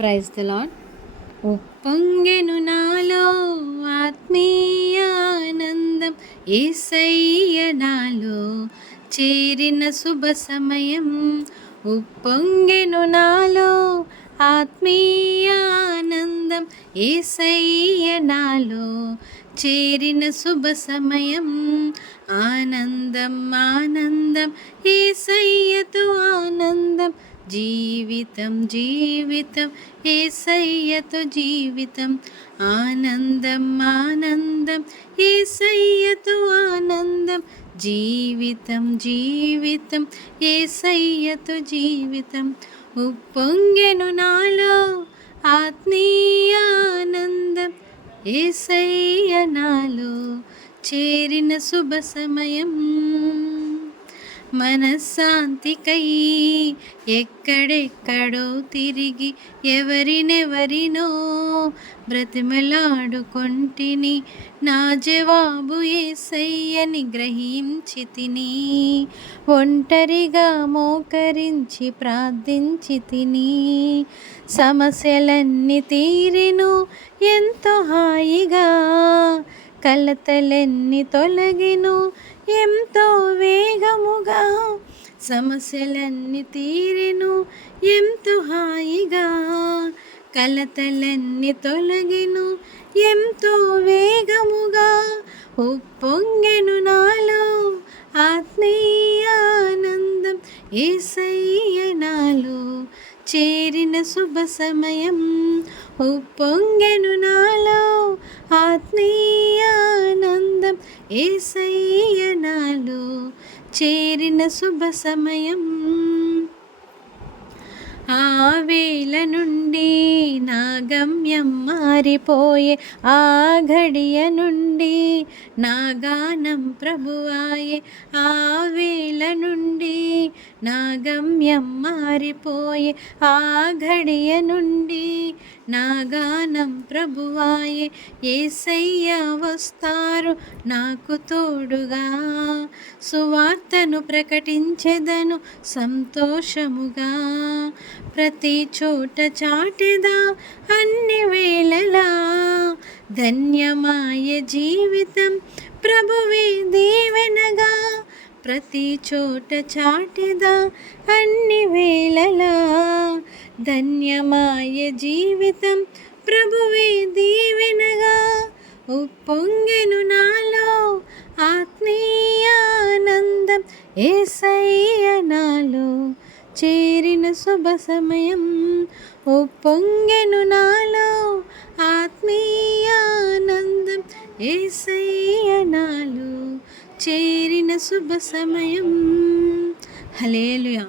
Praise the lord ఉప్పొంగెను నాలో ఆత్మీయానందం ఏసయ్య నాలో చేరిన శుభ సమయం. ఉప్పొంగెను నాలో ఆత్మీయానందం ఏసయ్య నాలో చేరిన శుభ సమయం. ఆనందం ఆనందం ఏసయ్యతో ఆనందం జీవితం జీవితం ఏసయ్యతో జీవితం. ఆనందం ఆనందం ఏసయ్యతో ఆనందం. జీవితం జీవితం ఏసయ్యతో జీవితం. ఉప్పొంగెను నాలో ఆత్మీయ ఆనందం. ఏసయ్య నాలో చేరిన శుభ సమయం. మనశ్శాంతికై ఎక్కడెక్కడో తిరిగి ఎవరినెవరినో బ్రతిమలాడుకొంటిని నా జవాబు ఏసయ్యని గ్రహించి తిని ఒంటరిగా మోకరించి ప్రార్థించి తిని సమస్యలన్నీ తీరిను ఎంతో హాయిగా కలతలెన్ని తొలగిను ఎంతో వేగం సమస్యలన్నీ తీరెను ఎంతో హాయిగా. కలతలన్నీ తొలగిను ఎంతో వేగముగా. ఉప్పొంగెను నాలో ఆత్మీయానందం ఏసయ్య నాలో చేరిన శుభ సమయం. ఉప్పొంగెను నాలో ఆత్మీయానందం ఆనందం చేరిన శుభ సమయం. ఆ వేళ నుండి నా గమ్యం మారిపోయే ఆ ఘడియ నుండి నా గానం ప్రభువాయే. ఆ వేళ నుండి నా గమ్యం మారిపోయే ఆ ఘడియ నుండి నా గానం ప్రభువాయే ఏసయ్య వస్తారు నాకు తోడుగా. సువార్తను ప్రకటించెదను సంతోషముగా. ప్రతి చోట చాటెదా అన్ని వేళలా. ధన్యమాయ జీవితం ప్రభువే దీవెనగా. ప్రతి చోట చాటెదా అన్ని వేళ ధన్యమాయ జీవితం ప్రభువే దీవెనగా. ఉప్పొంగెను నాలో ఆత్మీయానందం ఏసయ్య నాలో చేరిన శుభ సమయం. ఉప్పొంగెను నాలో ఆత్మీయానందం ఏసయ్య నాలో చేరిన శుభ సమయం. హలేలుయా